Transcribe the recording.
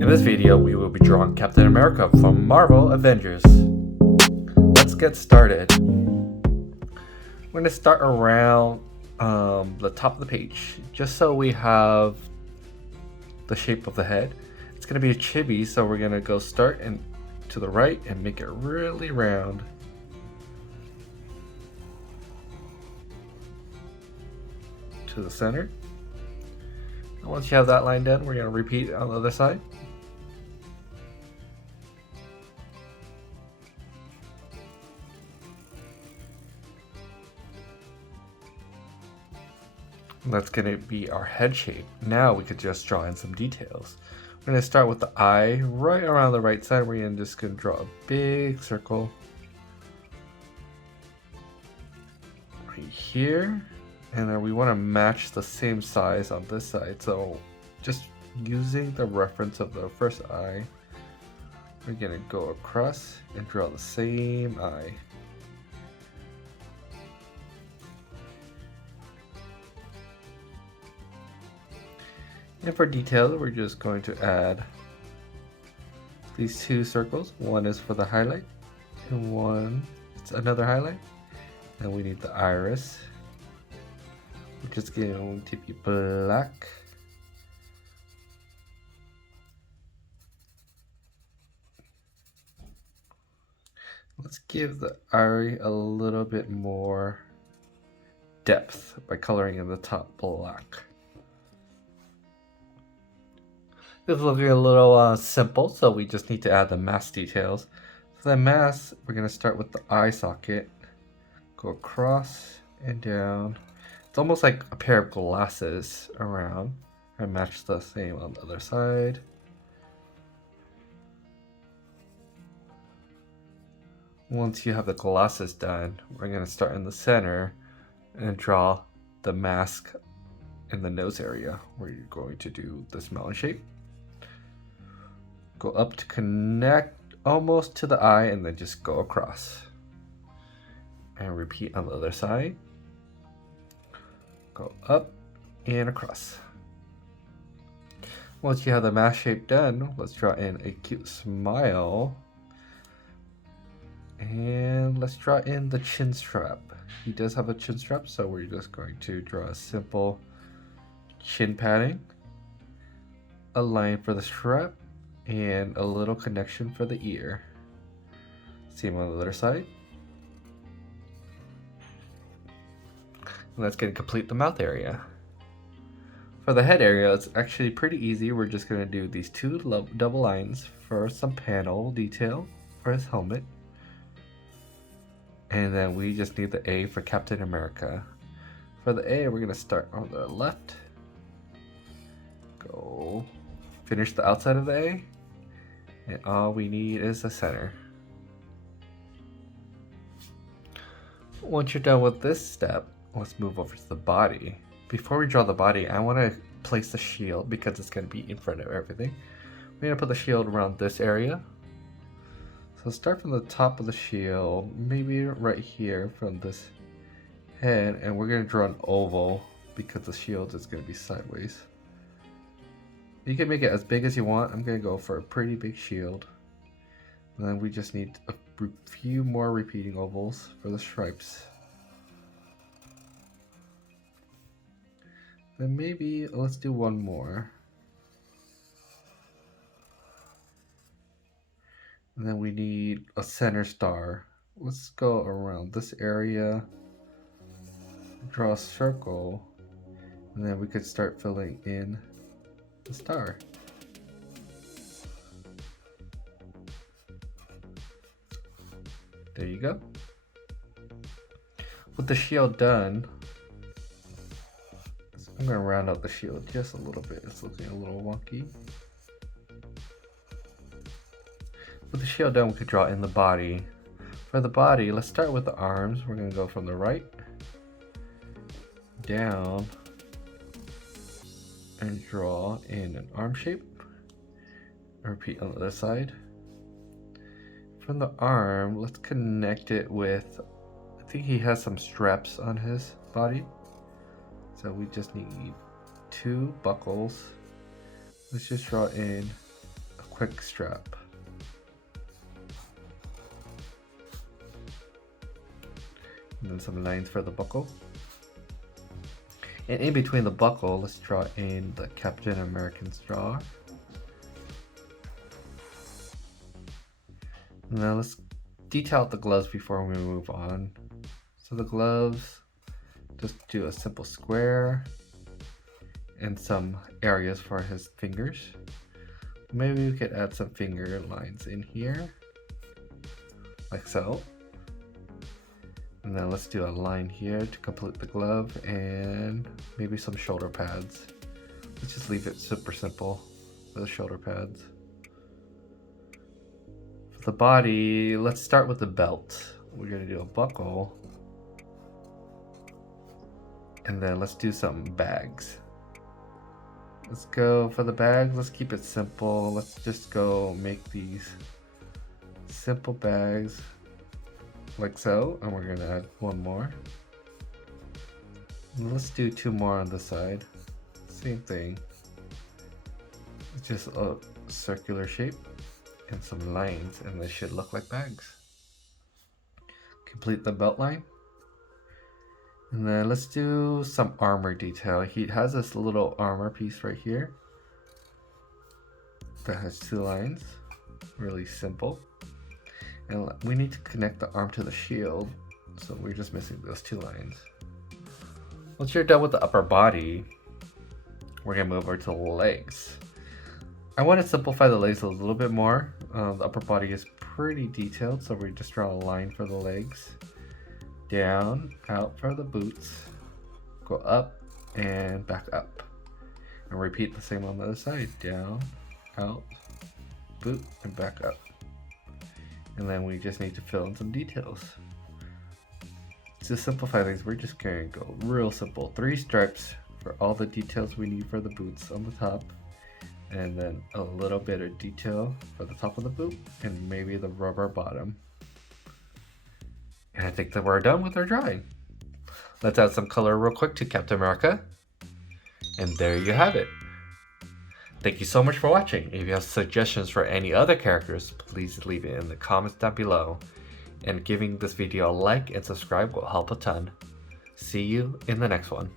In this video, we will be drawing Captain America from Marvel Avengers. Let's get started. We're going to start around the top of the page, just so we have the shape of the head. It's going to be a chibi, so we're going to go start and to the right and make it really round. To the center. And once you have that line done, we're going to repeat it on the other side. That's going to be our head shape. Now we could just draw in some details. We're going to start with the eye right around the right side. We're just going to draw a big circle right here. And then we want to match the same size on this side. So just using the reference of the first eye, we're going to go across and draw the same eye. And for detail, we're just going to add these two circles. One is for the highlight, and one is another highlight. And we need the iris, which is going to be black. Let's give the eye a little bit more depth by coloring in the top black. This is looking a little simple, so we just need to add the mask details. For the mask, we're going to start with the eye socket, go across and down. It's almost like a pair of glasses around, and match the same on the other side. Once you have the glasses done, we're going to start in the center and draw the mask in the nose area where you're going to do this melon shape. Go up to connect almost to the eye and then just go across. And repeat on the other side. Go up and across. Once you have the mask shape done, let's draw in a cute smile. And let's draw in the chin strap. He does have a chin strap, so we're just going to draw a simple chin padding, a line for the strap, and a little connection for the ear. Same on the other side. And that's going to complete the mouth area. For the head area, it's actually pretty easy. We're just going to do these two double lines for some panel detail for his helmet. And then we just need the A for Captain America. For the A, we're going to start on the left. Go finish the outside of the A. And all we need is the center. Once you're done with this step, let's move over to the body. Before we draw the body, I want to place the shield because it's going to be in front of everything. We're going to put the shield around this area. So start from the top of the shield, maybe right here from this head, and we're going to draw an oval because the shield is going to be sideways. You can make it as big as you want. I'm going to go for a pretty big shield. And then we just need a few more repeating ovals for the stripes. Then maybe let's do one more. And then we need a center star. Let's go around this area, draw a circle, and then we could start filling in the star. There you go. With the shield done, I'm going to round out the shield just a little bit. It's looking a little wonky. With the shield done, we could draw in the body. For the body, let's start with the arms. We're going to go from the right down and draw in an arm shape. Repeat on the other side. From the arm, let's connect it with, I think he has some straps on his body. So we just need two buckles. Let's just draw in quick strap. And then some lines for the buckle. And in between the buckle, let's draw in the Captain American straw. Now let's detail out the gloves before we move on. So the gloves, just do a simple square and some areas for his fingers. Maybe we could add some finger lines in here, like so. And then let's do a line here to complete the glove and maybe some shoulder pads. Let's just leave it super simple for the shoulder pads. For the body, let's start with the belt. We're gonna do a buckle. And then let's do some bags. Let's go for the bags, let's keep it simple. Let's just go make these simple bags like so, and we're gonna add one more. And let's do two more on the side. Same thing. It's just a circular shape and some lines, and they should look like bags. Complete the belt line. And then let's do some armor detail. He has this little armor piece right here that has two lines. Really simple. And we need to connect the arm to the shield, so we're just missing those two lines. Once you're done with the upper body, we're gonna move over to the legs. I want to simplify the legs a little bit more. The upper body is pretty detailed, so we just draw a line for the legs. Down, out for the boots, go up and back up. And repeat the same on the other side. Down, out, boot, and back up. And then we just need to fill in some details. To simplify things, we're just gonna go real simple. 3 stripes for all the details we need for the boots on the top. And then a little bit of detail for the top of the boot and maybe the rubber bottom. And I think that we're done with our drawing. Let's add some color real quick to Captain America. And there you have it. Thank you so much for watching. If you have suggestions for any other characters, please leave it in the comments down below. And giving this video a like and subscribe will help a ton. See you in the next one.